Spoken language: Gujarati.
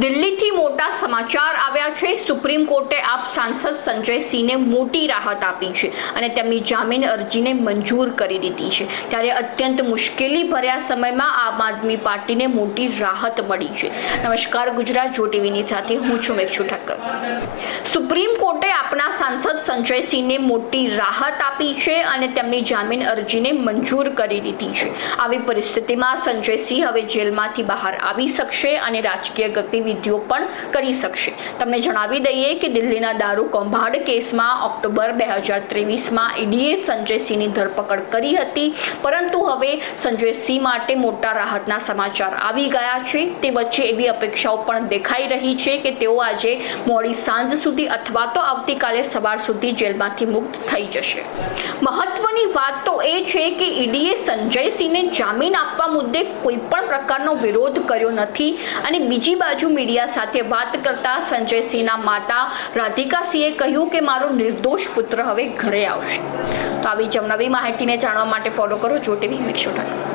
દિલ્હીથી મોટા સમાચાર આવ્યા છે। સુપ્રીમ કોર્ટે આપ સાંસદ સંજય સિંહને મોટી રાહત આપી છે અને તેમની જામીન અરજીને મંજૂર કરી દીધી છે। ત્યારે અત્યંત મુશ્કેલી ભર્યા સમયમાં આમ આદમી પાર્ટીને મોટી રાહત મળી છે। નમસ્કાર, ગુજરાત જો ટીવીની સાથે હું છું મેક્ષુ ઠક્કર। સુપ્રીમ કોર્ટે આપના સાંસદ સંજય સિંહને મોટી રાહત આપી છે અને તેમની જામીન અરજીને મંજૂર કરી દીધી છે। આવી પરિસ્થિતિમાં સંજય સિંહ હવે જેલમાંથી બહાર આવી શકશે અને રાજકીય ગતિવિધિઓ પણ કરી શકશે। તમને જણાવી દઈએ કે દિલ્હીના દારૂ કૌભાંડ કેસમાં ઓક્ટોબર 2023માં ઈડીએ સંજય સિંહની ધરપકડ કરી હતી, પરંતુ હવે સંજય સિંહ માટે મોટા રાહતના સમાચાર આવી ગયા છે। તે વચ્ચે એવી અપેક્ષાઓ પણ દેખાઈ રહી છે કે તેઓ આજે મોડી સાંજ સુધી અથવા તો આવતીકાલે સવાર સુધી જેલમાંથી મુક્ત થઈ જશે। મહત્વની વાત તો એ છે કે ઈડીએ સંજય સિંહને જામીન આપવા મુદ્દે કોઈ પણ પ્રકારનો વિરોધ કર્યો નથી અને બીજી બાજુ મીડિયા સાથે વાત કરતા સંજય સિંહના માતા રાધિકા સિંહે કહ્યું કે મારો નિર્દોષ પુત્ર હવે ઘરે આવશે। તો આવી જ નવી માહિતીને જાણવા માટે ફોલો કરો જો ટીવી મેક્ષુ ઠક્કર।